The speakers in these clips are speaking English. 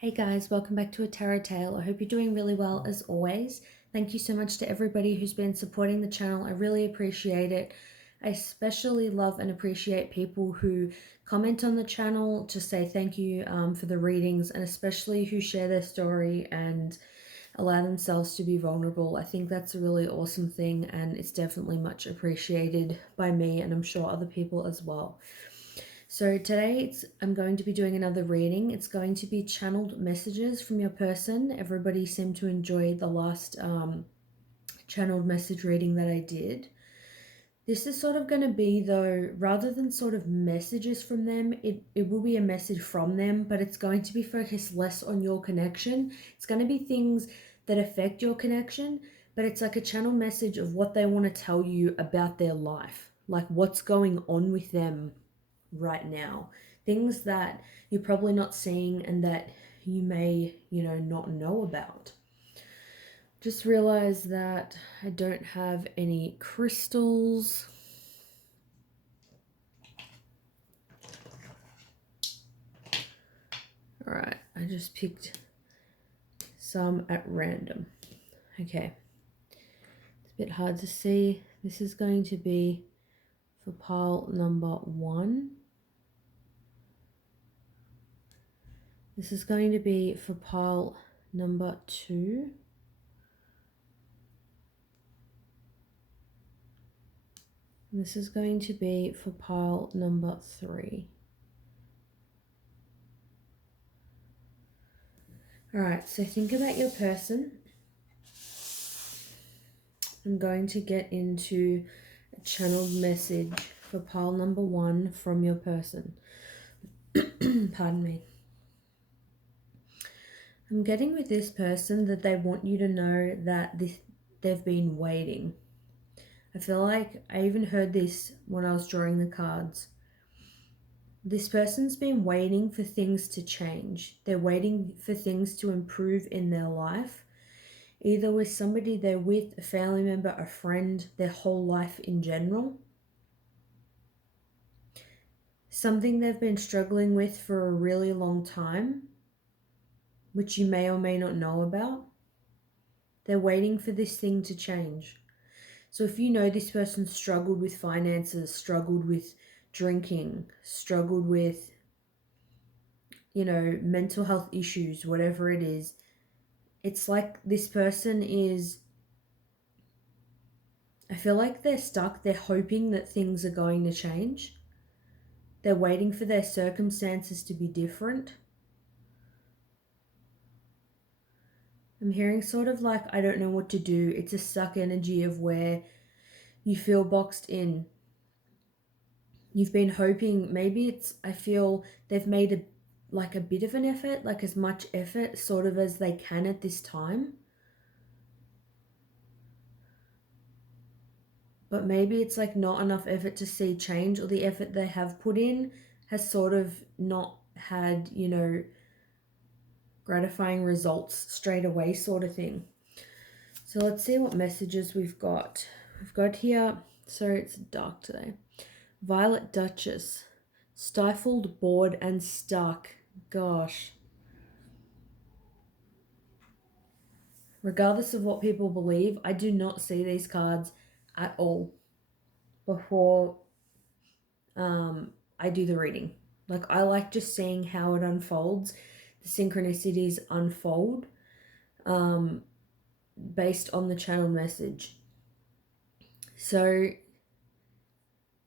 Hey guys, welcome back to A Tarot Tale. I hope you're doing really well as always. Thank you so much to everybody who's been supporting the channel. I really appreciate it. I especially love and appreciate people who comment on the channel to say thank you for the readings, and especially who share their story and allow themselves to be vulnerable. I think that's a really awesome thing, and it's definitely much appreciated by me, and I'm sure other people as well. So today I'm going to be doing another reading. It's going to be channeled messages from your person. Everybody seemed to enjoy the last channeled message reading that I did. This is sort of going to be, though, rather than sort of messages from them, it will be a message from them, but it's going to be focused less on your connection. It's going to be things that affect your connection, but it's like a channel message of what they want to tell you about their life, like what's going on with them right now, things that you're probably not seeing and that you may, not know about. Just realize that I don't have any crystals. All right, I just picked some at random. Okay, it's a bit hard to see. This is going to be for pile number 1. This is going to be for pile number 2. And this is going to be for pile number 3. All right, so think about your person. I'm going to get into a channeled message for pile number 1 from your person. Pardon me. I'm getting with this person that they want you to know that they've been waiting. I feel like I even heard this when I was drawing the cards. This person's been waiting for things to change. They're waiting for things to improve in their life, either with somebody they're with, a family member, a friend, their whole life in general. Something they've been struggling with for a really long time, which you may or may not know about. They're waiting for this thing to change. So if you know this person struggled with finances, struggled with drinking, struggled with, mental health issues, whatever it is, it's like this person is, I feel like they're stuck. They're hoping that things are going to change. They're waiting for their circumstances to be different. I'm hearing sort of like, I don't know what to do. It's a stuck energy of where you feel boxed in. You've been hoping, I feel they've made a bit of an effort, like as much effort sort of as they can at this time. But maybe it's like not enough effort to see change, or the effort they have put in has sort of not had, gratifying results straight away sort of thing. So let's see what messages we've got. We've got here, sorry it's dark today. Violet Duchess, stifled, bored, and stuck. Gosh. Regardless of what people believe, I do not see these cards at all before I do the reading. Like, I like just seeing how it unfolds, the synchronicities unfold based on the channel message. So,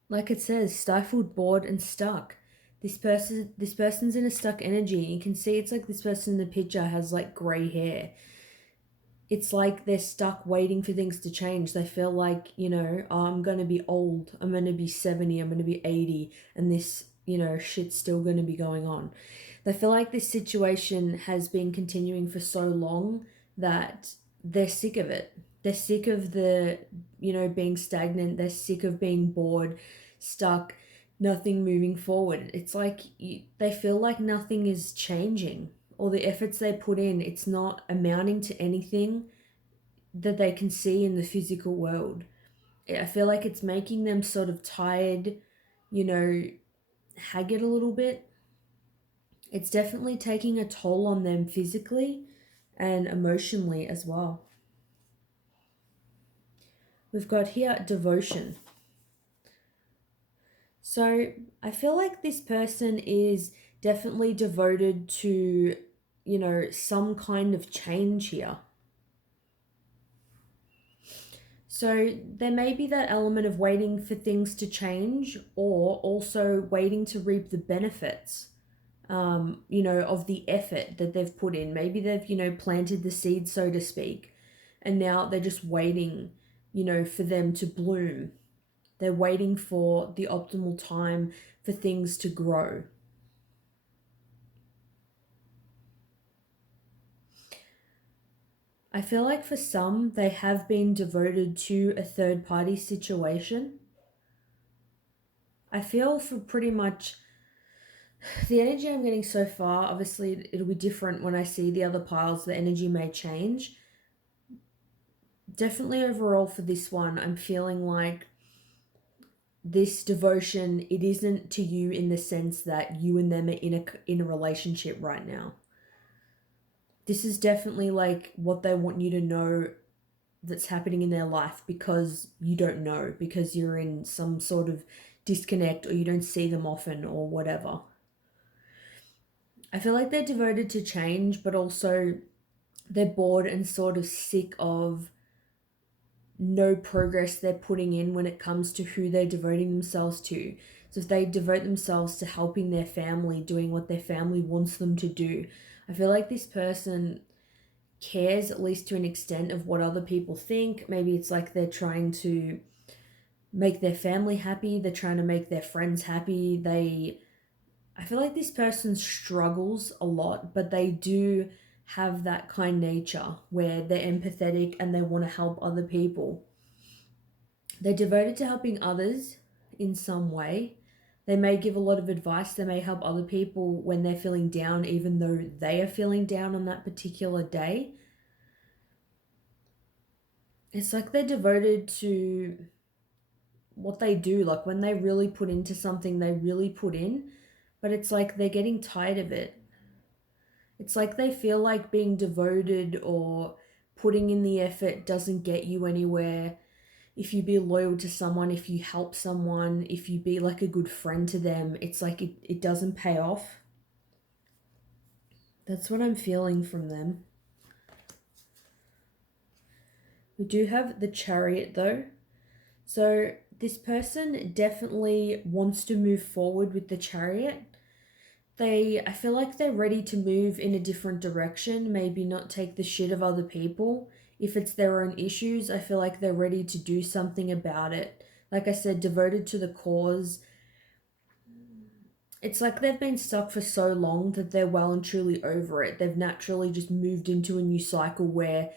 like it says, stifled, bored, and stuck. This person's in a stuck energy. You can see it's like this person in the picture has like gray hair. It's like they're stuck waiting for things to change. They feel like, oh, I'm going to be old. I'm going to be 70. I'm going to be 80. And this, shit's still going to be going on. They feel like this situation has been continuing for so long that they're sick of it. They're sick of the, being stagnant. They're sick of being bored, stuck, nothing moving forward. It's like they feel like nothing is changing. All the efforts they put in, it's not amounting to anything that they can see in the physical world. I feel like it's making them sort of tired, haggard a little bit. It's definitely taking a toll on them physically and emotionally as well. We've got here devotion. So I feel like this person is definitely devoted to, some kind of change here. So there may be that element of waiting for things to change, or also waiting to reap the benefits, of the effort that they've put in. Maybe they've, planted the seed, so to speak, and now they're just waiting, for them to bloom. They're waiting for the optimal time for things to grow. I feel like for some, they have been devoted to a third party situation. I feel for pretty much the energy I'm getting so far, obviously it'll be different when I see the other piles, the energy may change. Definitely overall for this one, I'm feeling like this devotion, it isn't to you in the sense that you and them are in a relationship right now. This is definitely like what they want you to know that's happening in their life, because you don't know, because you're in some sort of disconnect, or you don't see them often, or whatever. I feel like they're devoted to change, but also they're bored and sort of sick of no progress they're putting in when it comes to who they're devoting themselves to. So if they devote themselves to helping their family, doing what their family wants them to do, I feel like this person cares, at least to an extent, of what other people think. Maybe it's like they're trying to make their family happy, they're trying to make their friends happy. I feel like this person struggles a lot, but they do have that kind nature where they're empathetic and they want to help other people. They're devoted to helping others in some way. They may give a lot of advice, they may help other people when they're feeling down, even though they are feeling down on that particular day. It's like they're devoted to what they do. Like when they really put into something, they really put in, but it's like they're getting tired of it. It's like they feel like being devoted or putting in the effort doesn't get you anywhere. If you be loyal to someone, if you help someone, if you be like a good friend to them, it's like it doesn't pay off. That's what I'm feeling from them. We do have the Chariot though. So this person definitely wants to move forward with the Chariot. I feel like they're ready to move in a different direction, maybe not take the shit of other people. If it's their own issues, I feel like they're ready to do something about it. Like I said, devoted to the cause. It's like they've been stuck for so long that they're well and truly over it. They've naturally just moved into a new cycle where,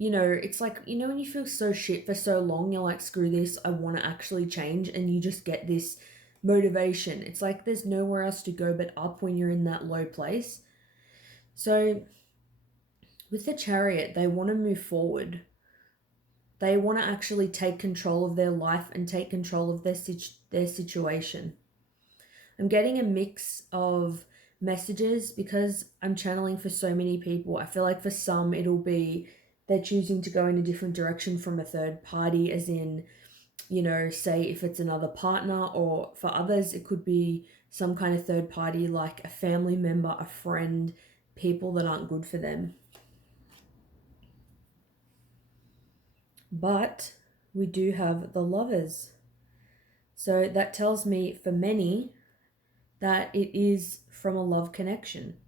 it's like, when you feel so shit for so long, you're like, screw this, I want to actually change. And you just get this motivation. It's like there's nowhere else to go but up when you're in that low place. So with the Chariot, they want to move forward. They want to actually take control of their life and take control of their situation. I'm getting a mix of messages because I'm channeling for so many people. I feel like for some it'll be they're choosing to go in a different direction from a third party, as in, say if it's another partner, or for others it could be some kind of third party like a family member, a friend, people that aren't good for them. But we do have the Lovers. So that tells me for many that it is from a love connection.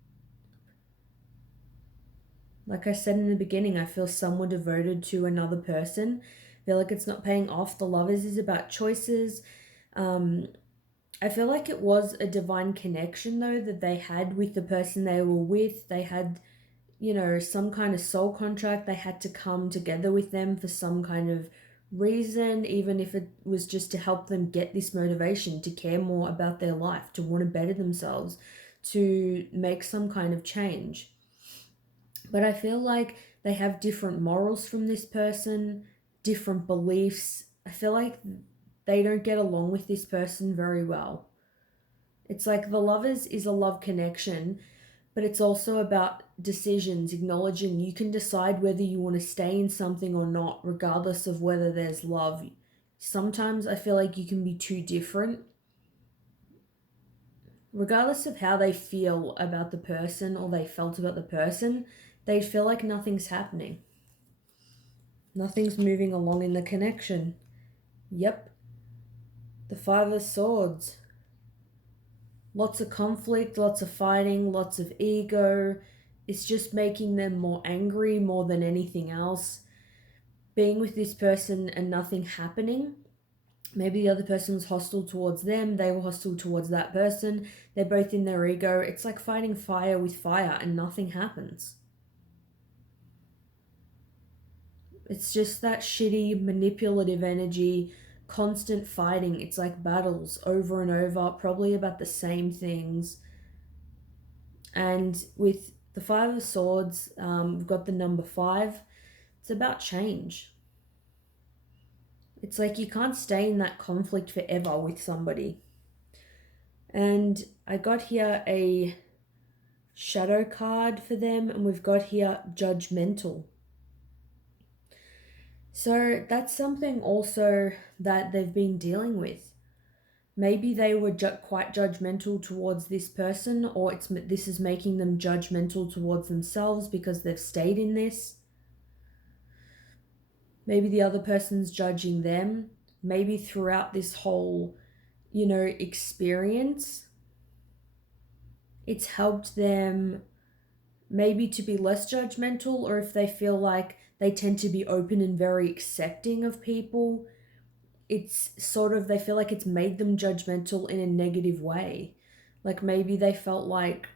Like I said in the beginning, I feel somewhat devoted to another person. I feel like it's not paying off. The Lovers is about choices. I feel like it was a divine connection though that they had with the person they were with. They had, some kind of soul contract. They had to come together with them for some kind of reason, even if it was just to help them get this motivation to care more about their life, to want to better themselves, to make some kind of change. But I feel like they have different morals from this person, different beliefs. I feel like they don't get along with this person very well. It's like the Lovers is a love connection, but it's also about decisions, acknowledging you can decide whether you want to stay in something or not, regardless of whether there's love. Sometimes I feel like you can be too different. Regardless of how they feel about the person or they felt about the person, they feel like nothing's happening. Nothing's moving along in the connection. Yep. The Five of Swords. Lots of conflict, lots of fighting, lots of ego. It's just making them more angry more than anything else. Being with this person and nothing happening. Maybe the other person was hostile towards them, they were hostile towards that person. They're both in their ego. It's like fighting fire with fire and nothing happens. It's just that shitty, manipulative energy, constant fighting. It's like battles over and over, probably about the same things. And with the Five of Swords, we've got the number 5. It's about change. It's like you can't stay in that conflict forever with somebody. And I got here a shadow card for them, and we've got here judgmental. So that's something also that they've been dealing with. Maybe they were quite judgmental towards this person, or this is making them judgmental towards themselves because they've stayed in this. Maybe the other person's judging them. Maybe throughout this whole, experience, it's helped them maybe to be less judgmental, or if they feel like they tend to be open and very accepting of people, it's sort of, they feel like it's made them judgmental in a negative way. Like maybe they felt like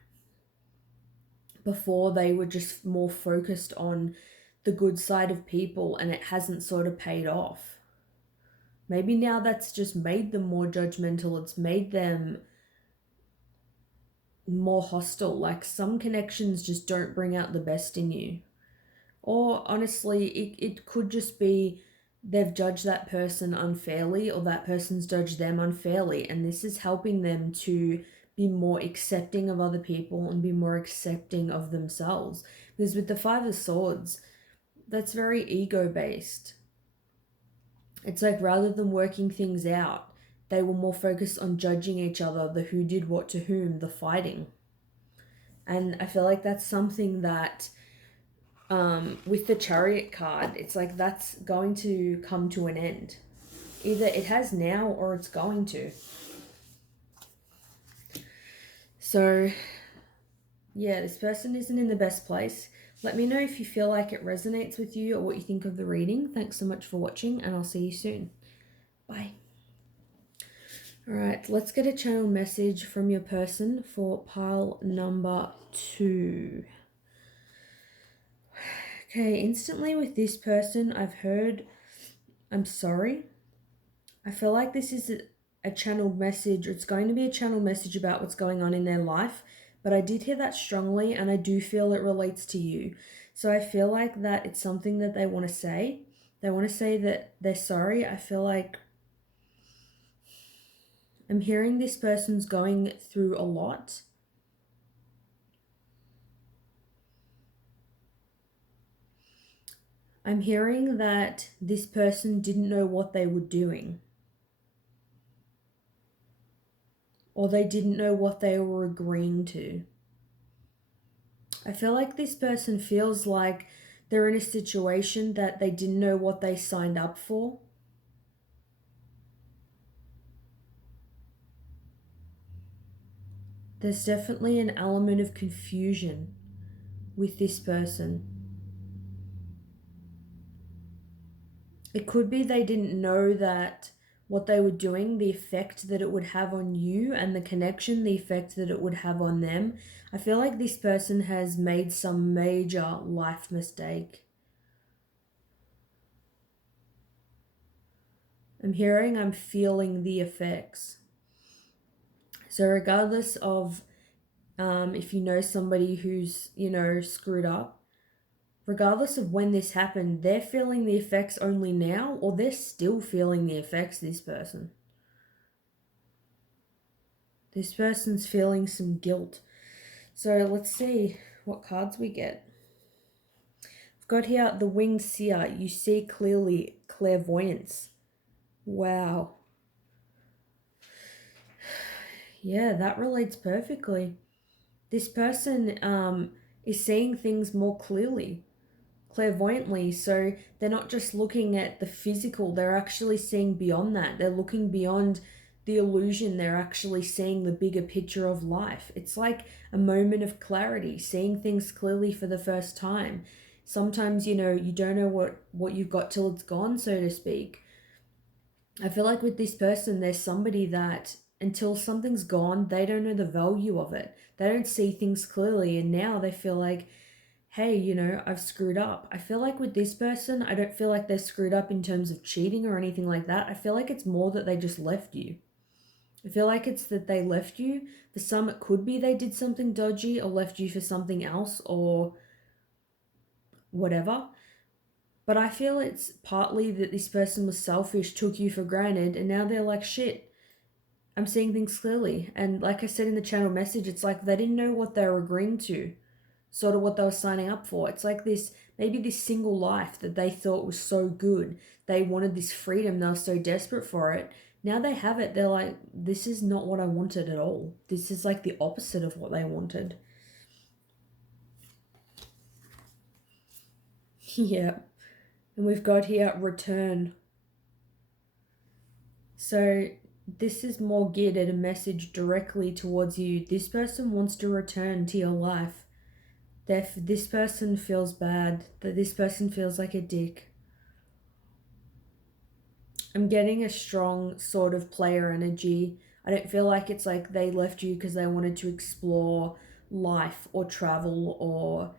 before they were just more focused on the good side of people and it hasn't sort of paid off. Maybe now that's just made them more judgmental. It's made them more hostile. Like some connections just don't bring out the best in you. Or honestly, it could just be they've judged that person unfairly, or that person's judged them unfairly, and this is helping them to be more accepting of other people and be more accepting of themselves. Because with the Five of Swords, that's very ego based. It's like rather than working things out, they were more focused on judging each other, the who did what to whom, the fighting. And I feel like that's something that with the Chariot card, it's like that's going to come to an end. Either it has now or it's going to. So, yeah, this person isn't in the best place. Let me know if you feel like it resonates with you or what you think of the reading. Thanks so much for watching, and I'll see you soon. Bye. Alright, let's get a channel message from your person for pile number 2. Okay, instantly with this person, I've heard, I'm sorry. I feel like this is a channel message, or it's going to be a channel message about what's going on in their life, but I did hear that strongly, and I do feel it relates to you. So I feel like that it's something that they want to say. They want to say that they're sorry. I feel like I'm hearing this person's going through a lot. I'm hearing that this person didn't know what they were doing. Or they didn't know what they were agreeing to. I feel like this person feels like they're in a situation that they didn't know what they signed up for. There's definitely an element of confusion with this person. It could be they didn't know that what they were doing, the effect that it would have on you, and the connection, the effect that it would have on them. I feel like this person has made some major life mistake. I'm feeling the effects. So regardless of if you know somebody who's, screwed up, regardless of when this happened, they're feeling the effects only now, or they're still feeling the effects, this person. This person's feeling some guilt. So let's see what cards we get. I've got here the Winged Seer. You see clearly, clairvoyance. Wow. Yeah, that relates perfectly. This person is seeing things more clearly, clairvoyantly. So they're not just looking at the physical, they're actually seeing beyond that. They're looking beyond the illusion, they're actually seeing the bigger picture of life. It's like a moment of clarity, seeing things clearly for the first time. Sometimes, you know, you don't know what you've got till it's gone, so to speak. I feel like with this person, there's somebody that until something's gone, they don't know the value of it. They don't see things clearly, and now they feel like, hey, you know, I've screwed up. I feel like with this person, I don't feel like they're screwed up in terms of cheating or anything like that. I feel like it's more that they just left you. I feel like it's that they left you. For some, it could be they did something dodgy or left you for something else or whatever. But I feel it's partly that this person was selfish, took you for granted, and now they're like, shit, I'm seeing things clearly. And like I said in the channel message, it's like they didn't know what they were agreeing to, sort of what they were signing up for. It's like this, maybe this single life that they thought was so good. They wanted this freedom, they were so desperate for it. Now they have it, they're like, this is not what I wanted at all. This is like the opposite of what they wanted. Yeah. And we've got here return. So this is more geared at a message directly towards you. This person wants to return to your life. This person feels bad, that this person feels like a dick. I'm getting a strong sort of player energy. I don't feel like it's like they left you because they wanted to explore life or travel, or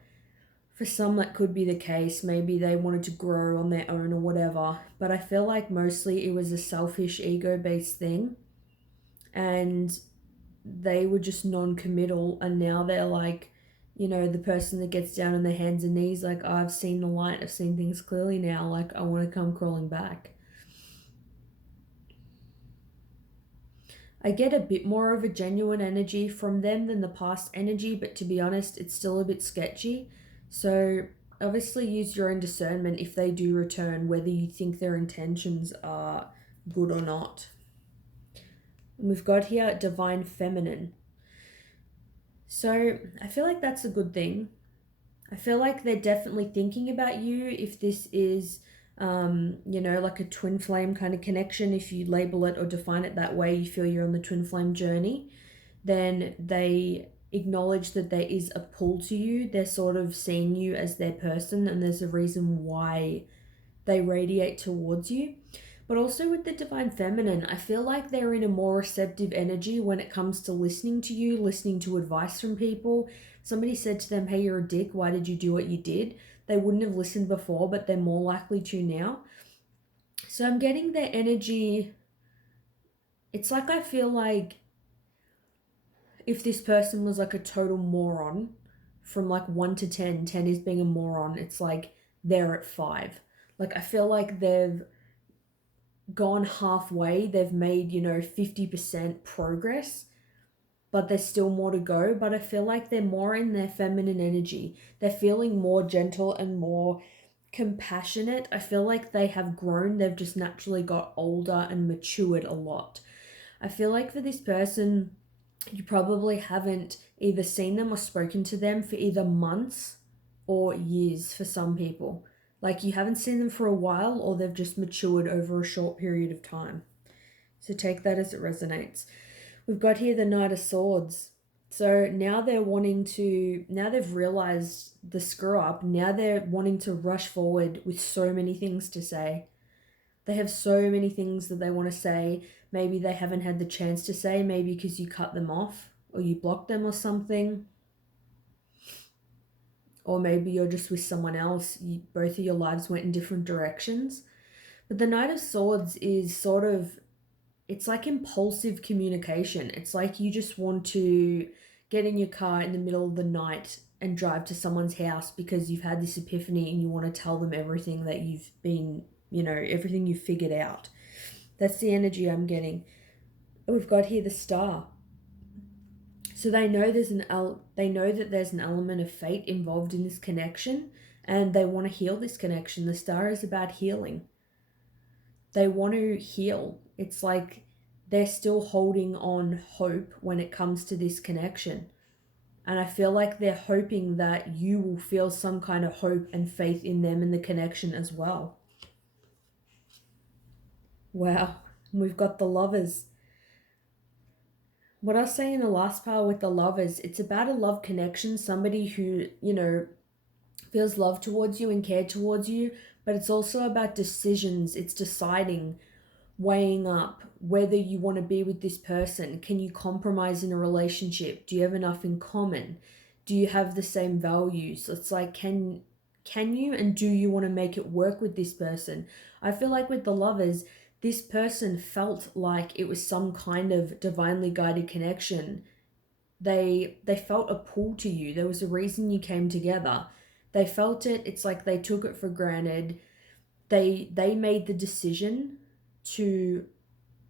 for some that could be the case. Maybe they wanted to grow on their own or whatever. But I feel like mostly it was a selfish, ego-based thing. And they were just non-committal, and now they're like, you know, the person that gets down on their hands and knees like, oh, I've seen the light, I've seen things clearly now, like I want to come crawling back. I get a bit more of a genuine energy from them than the past energy, but to be honest, it's still a bit sketchy. So obviously use your own discernment if they do return, whether you think their intentions are good or not. And we've got here Divine Feminine. So I feel like that's a good thing. I feel like they're definitely thinking about you if this is, you know, like a twin flame kind of connection. If you label it or define it that way, you feel you're on the twin flame journey, then they acknowledge that there is a pull to you. They're sort of seeing you as their person, and there's a reason why they radiate towards you. But also with the Divine Feminine, I feel like they're in a more receptive energy when it comes to listening to you, listening to advice from people. Somebody said to them, hey, you're a dick, why did you do what you did? They wouldn't have listened before, but they're more likely to now. So I'm getting their energy. It's like I feel like if this person was like a total moron, from like 1 to 10, 10 is being a moron, it's like they're at 5. Like I feel like they've gone halfway, they've made, you know, 50% progress, but there's still more to go. But I feel like they're more in their feminine energy. They're feeling more gentle and more compassionate. I feel like they have grown, they've just naturally got older and matured a lot. I feel like for this person, you probably haven't either seen them or spoken to them for either months or years for some people. Like you haven't seen them for a while, or they've just matured over a short period of time. So take that as it resonates. We've got here the Knight of Swords. So now they're wanting to, now they've realized the screw up, now they're wanting to rush forward with so many things to say. They have so many things that they want to say. Maybe they haven't had the chance to say, maybe because you cut them off or you blocked them or something. Or maybe you're just with someone else. Both of your lives went in different directions. But the Knight of Swords is sort of, it's like impulsive communication. It's like you just want to get in your car in the middle of the night and drive to someone's house because you've had this epiphany and you want to tell them everything that you've been, you know, everything you've figured out. That's the energy I'm getting. We've got here the Star. So they know they know that there's an element of fate involved in this connection, and they want to heal this connection. The star is about healing. They want to heal. It's like they're still holding on hope when it comes to this connection. And I feel like they're hoping that you will feel some kind of hope and faith in them and the connection as well. Wow. We've got the Lovers. What I was saying in the last part with the Lovers, it's about a love connection, somebody who, feels love towards you and care towards you, but it's also about decisions. It's deciding, weighing up whether you want to be with this person. Can you compromise in a relationship? Do you have enough in common? Do you have the same values? It's like, can you and do you want to make it work with this person? I feel like with the Lovers, this person felt like it was some kind of divinely guided connection. They felt a pull to you. There was a reason you came together. They felt it. It's like they took it for granted. They made the decision to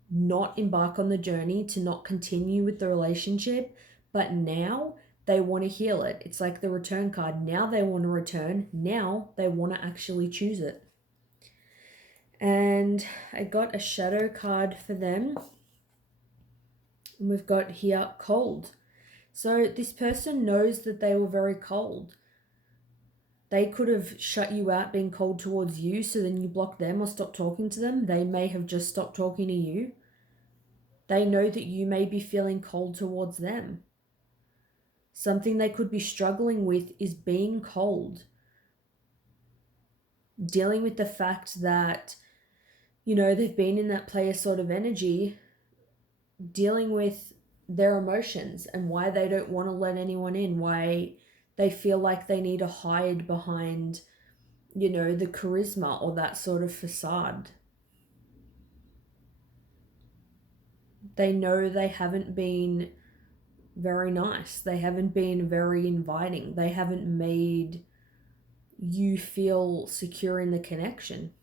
not embark on the journey, to not continue with the relationship, but now they want to heal it. It's like the return card. Now they want to return. Now they want to actually choose it. And I got a shadow card for them. And we've got here cold. So this person knows that they were very cold. They could have shut you out, being cold towards you, so then you block them or stop talking to them. They may have just stopped talking to you. They know that you may be feeling cold towards them. Something they could be struggling with is being cold. Dealing with the fact that, they've been in that player sort of energy, dealing with their emotions and why they don't want to let anyone in, why they feel like they need to hide behind, the charisma or that sort of facade. They know they haven't been very nice. They haven't been very inviting. They haven't made you feel secure in the connection.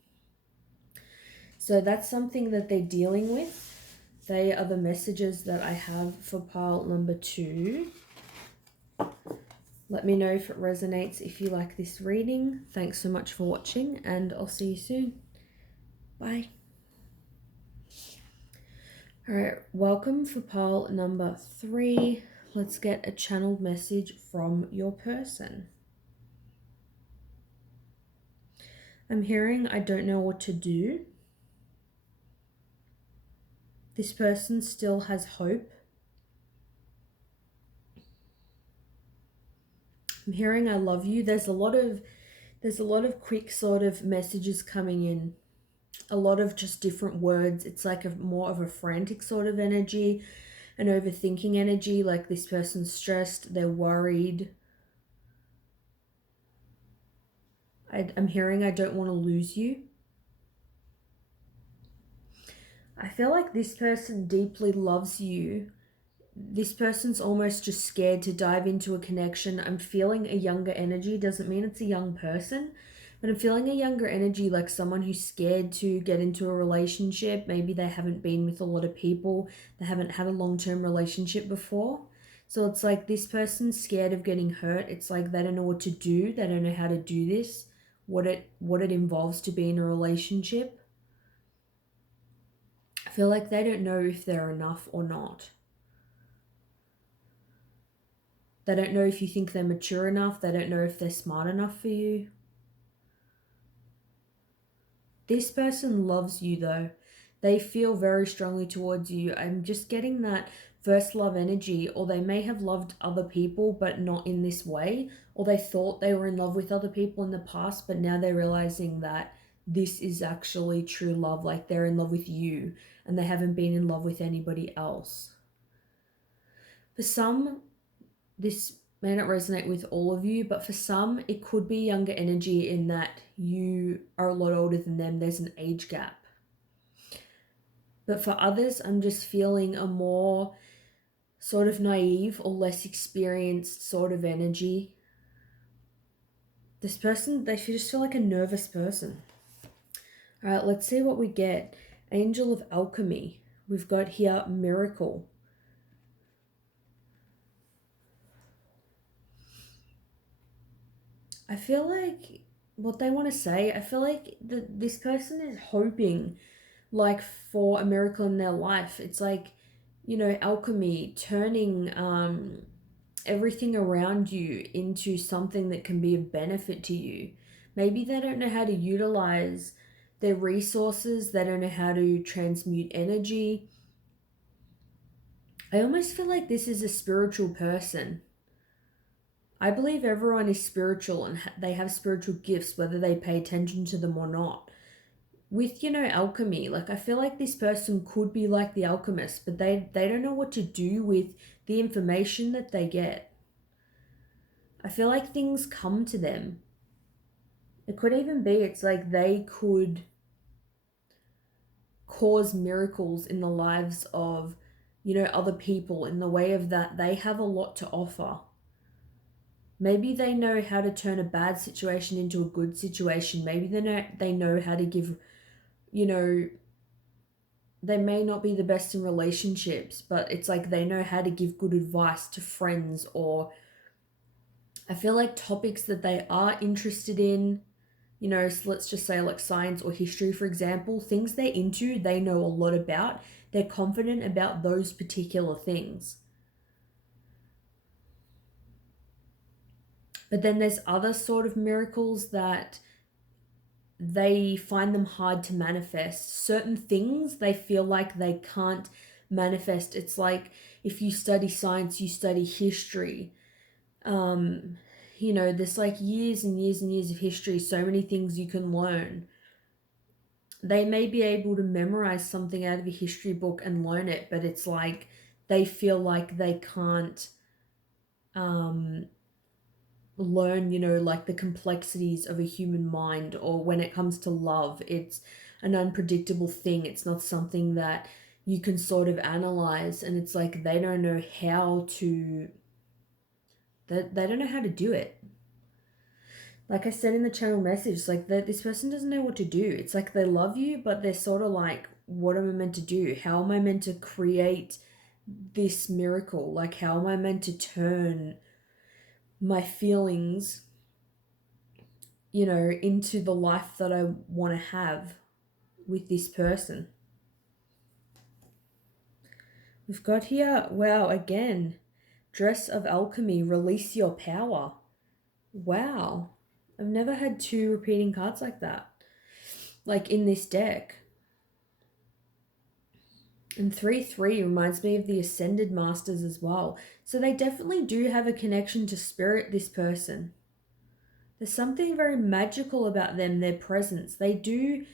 So that's something that they're dealing with. They are the messages that I have for pile number 2. Let me know if it resonates, if you like this reading. Thanks so much for watching, and I'll see you soon. Bye. Alright, welcome for pile number 3. Let's get a channeled message from your person. I'm hearing I don't know what to do. This person still has hope. I'm hearing I love you. There's a lot of quick sort of messages coming in. A lot of just different words. It's like more of a frantic sort of energy, an overthinking energy, like this person's stressed, they're worried. I'm hearing I don't want to lose you. I feel like this person deeply loves you. This person's almost just scared to dive into a connection. I'm feeling a younger energy. Doesn't mean it's a young person, but I'm feeling a younger energy, like someone who's scared to get into a relationship. Maybe they haven't been with a lot of people. They haven't had a long-term relationship before. So it's like this person's scared of getting hurt. It's like they don't know what to do. They don't know how to do this, what it involves to be in a relationship. I feel like they don't know if they're enough or not. They don't know if you think they're mature enough. They don't know if they're smart enough for you. This person loves you though. They feel very strongly towards you. I'm just getting that first love energy, or they may have loved other people but not in this way, or they thought they were in love with other people in the past, but now they're realizing that this is actually true love, like they're in love with you and they haven't been in love with anybody else. For some, this may not resonate with all of you, but for some, it could be younger energy in that you are a lot older than them. There's an age gap. But for others, I'm just feeling a more sort of naive or less experienced sort of energy. This person, they just feel like a nervous person. All right, let's see what we get. Angel of Alchemy. We've got here Miracle. I feel like what they want to say, I feel like this person is hoping like for a miracle in their life. It's like, alchemy, turning everything around you into something that can be of benefit to you. Maybe they don't know how to utilize their resources, they don't know how to transmute energy. I almost feel like this is a spiritual person. I believe everyone is spiritual and they have spiritual gifts, whether they pay attention to them or not. With, alchemy, like I feel like this person could be like the alchemist, but they don't know what to do with the information that they get. I feel like things come to them. It could even be it's like they could cause miracles in the lives of, other people in the way of that they have a lot to offer. Maybe they know how to turn a bad situation into a good situation. Maybe they know how to give, you know, they may not be the best in relationships, but it's like they know how to give good advice to friends, or I feel like topics that they are interested in, so let's just say like science or history, for example, things they're into, they know a lot about. They're confident about those particular things. But then there's other sort of miracles that they find them hard to manifest. Certain things they feel like they can't manifest. It's like if you study science, you study history. Um, there's like years and years and years of history, so many things you can learn. They may be able to memorize something out of a history book and learn it, but it's like they feel like they can't um learn, like the complexities of a human mind, or when it comes to love, it's an unpredictable thing. It's not something that you can sort of analyze, and it's like they don't know how to they don't know how to do it. Like I said in the channel message, like that this person doesn't know what to do. It's like they love you, but they're sort of like, what am I meant to do? How am I meant to create this miracle? Like, how am I meant to turn my feelings, into the life that I want to have with this person? We've got here, wow, again, Dress of Alchemy, release your power. Wow. I've never had two repeating cards like that, like in this deck. And 3-3 reminds me of the Ascended Masters as well. So they definitely do have a connection to spirit, this person. There's something very magical about them, their presence. They do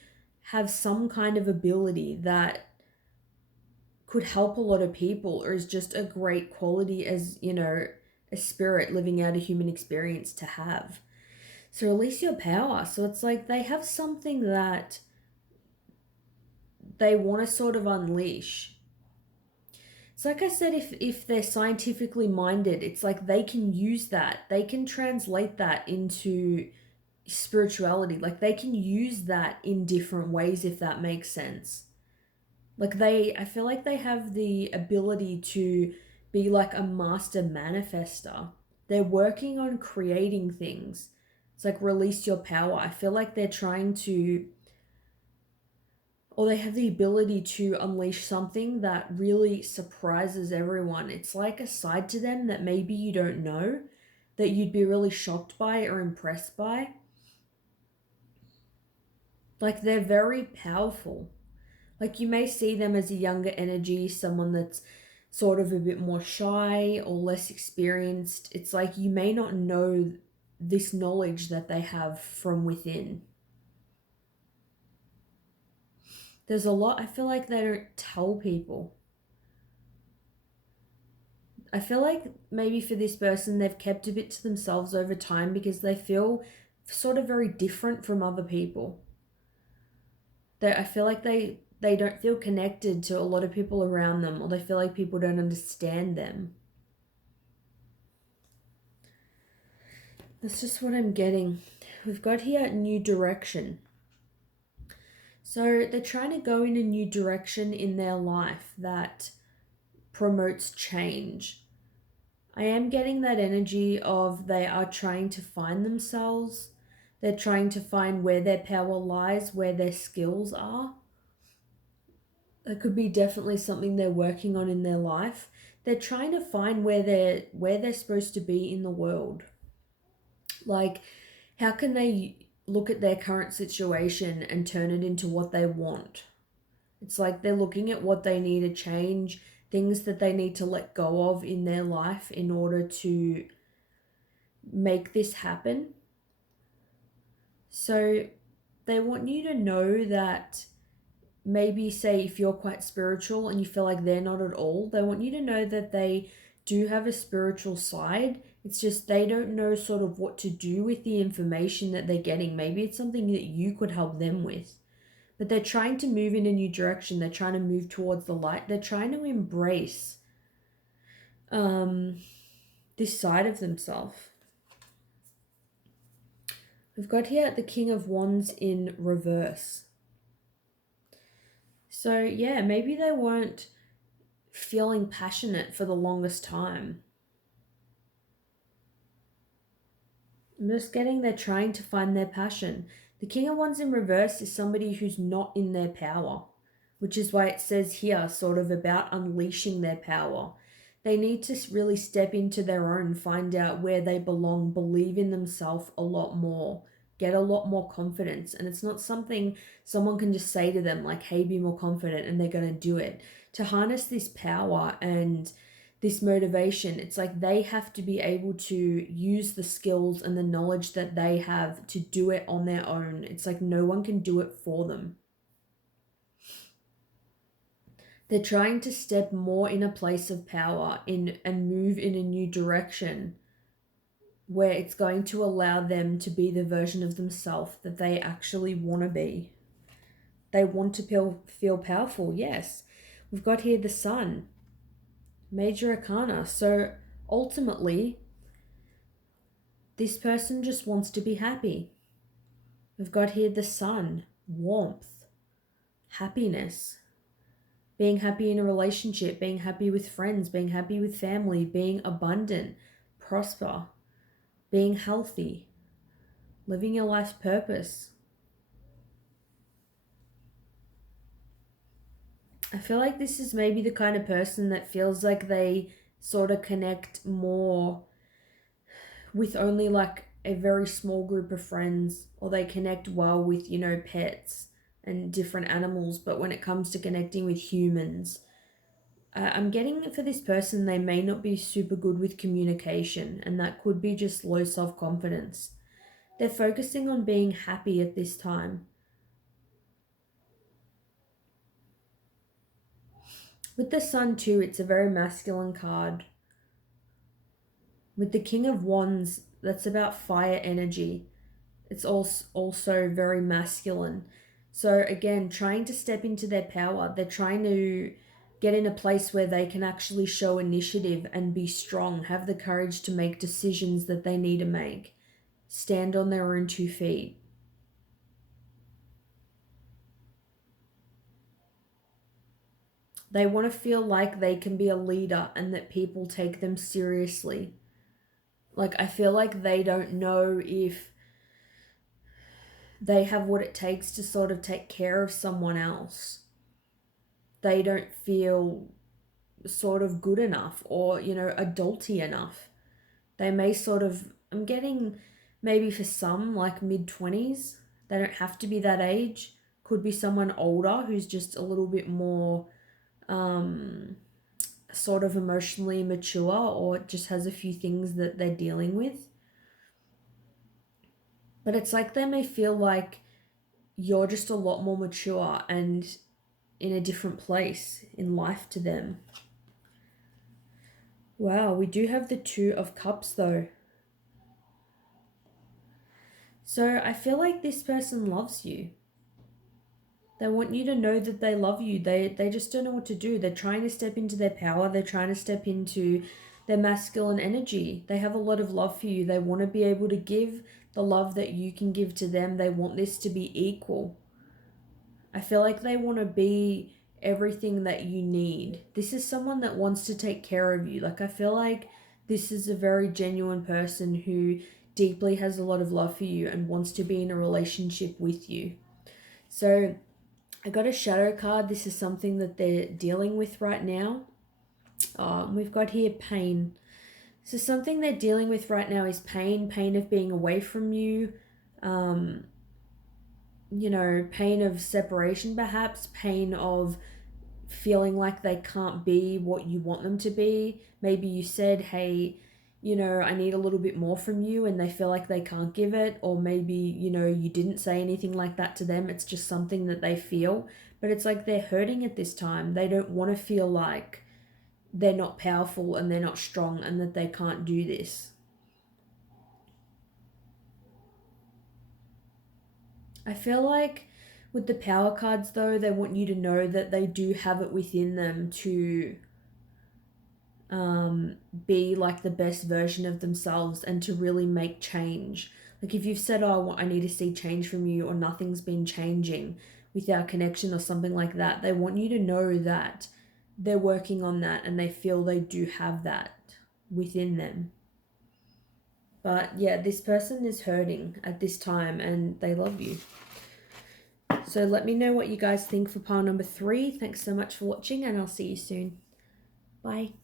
have some kind of ability that could help a lot of people, or is just a great quality as, a spirit living out a human experience to have. So release your power. So it's like they have something that they want to sort of unleash. It's like I said, if they're scientifically minded, it's like they can use that. They can translate that into spirituality. Like they can use that in different ways, if that makes sense. Like I feel like they have the ability to be like a master manifester. They're working on creating things. It's like release your power. I feel like they're trying to, or they have the ability to unleash something that really surprises everyone. It's like a side to them that maybe you don't know, that you'd be really shocked by or impressed by. Like they're very powerful. Like you may see them as a younger energy, someone that's sort of a bit more shy or less experienced. It's like you may not know this knowledge that they have from within. There's a lot I feel like they don't tell people. I feel like maybe for this person, they've kept a bit to themselves over time because they feel sort of very different from other people. I feel like they don't feel connected to a lot of people around them, or they feel like people don't understand them. That's just what I'm getting. We've got here new direction. So they're trying to go in a new direction in their life that promotes change. I am getting that energy of they are trying to find themselves. They're trying to find where their power lies, where their skills are. That could be definitely something they're working on in their life. They're trying to find where they're supposed to be in the world. Like, how can they look at their current situation and turn it into what they want? It's like they're looking at what they need to change, things that they need to let go of in their life in order to make this happen. So they want you to know that, maybe say if you're quite spiritual and you feel like they're not at all, they want you to know that they do have a spiritual side. It's just they don't know sort of what to do with the information that they're getting. Maybe it's something that you could help them with. But they're trying to move in a new direction. They're trying to move towards the light. They're trying to embrace this side of themselves. We've got here the King of Wands in reverse. So yeah, maybe they weren't feeling passionate for the longest time. I'm just getting they're trying to find their passion. The King of Wands in reverse is somebody who's not in their power, which is why it says here sort of about unleashing their power. They need to really step into their own, find out where they belong, believe in themselves a lot more, get a lot more confidence. And it's not something someone can just say to them like, hey, be more confident, and they're going to do it. To harness this power and this motivation, it's like they have to be able to use the skills and the knowledge that they have to do it on their own. It's like no one can do it for them. They're trying to step more in a place of power in and move in a new direction where it's going to allow them to be the version of themselves that they actually want to be. They want to feel powerful, yes. We've got here the Sun, Major Arcana. So ultimately, this person just wants to be happy. We've got here the Sun, warmth, happiness. Being happy in a relationship, being happy with friends, being happy with family, being abundant, prosper, being healthy, living your life's purpose. I feel like this is maybe the kind of person that feels like they sort of connect more with only like a very small group of friends, or they connect well with, pets and different animals, but when it comes to connecting with humans, I'm getting for this person, they may not be super good with communication, and that could be just low self-confidence. They're focusing on being happy at this time. With the Sun too, it's a very masculine card. With the King of Wands, that's about fire energy. It's also very masculine. So again, trying to step into their power. They're trying to get in a place where they can actually show initiative and be strong, have the courage to make decisions that they need to make, stand on their own 2 feet. They want to feel like they can be a leader and that people take them seriously. Like, I feel like they don't know if they have what it takes to sort of take care of someone else. They don't feel sort of good enough or, adulty enough. They may sort of, I'm getting maybe for some like mid-20s. They don't have to be that age. Could be someone older who's just a little bit more sort of emotionally mature, or just has a few things that they're dealing with. But it's like they may feel like you're just a lot more mature and in a different place in life to them. Wow, we do have the Two of Cups though. So I feel like this person loves you. They want you to know that they love you. They just don't know what to do. They're trying to step into their power. They're trying to step into their masculine energy. They have a lot of love for you. They want to be able to give the love that you can give to them. They want this to be equal. I feel like they want to be everything that you need. This is someone that wants to take care of you. Like, I feel like this is a very genuine person who deeply has a lot of love for you and wants to be in a relationship with you. So I got a shadow card. This is something that they're dealing with right now. We've got here pain. So something they're dealing with right now is pain of being away from you, pain of separation perhaps, pain of feeling like they can't be what you want them to be. Maybe you said, hey, I need a little bit more from you, and they feel like they can't give it. Or maybe, you didn't say anything like that to them. It's just something that they feel. But it's like they're hurting at this time. They don't want to feel like they're not powerful and they're not strong and that they can't do this. I feel like with the power cards though, they want you to know that they do have it within them to be like the best version of themselves and to really make change. Like if you've said, oh, I need to see change from you, or nothing's been changing with our connection or something like that, they want you to know that they're working on that and they feel they do have that within them. But yeah, this person is hurting at this time and they love you. So let me know what you guys think for pile number 3. Thanks so much for watching, and I'll see you soon. Bye.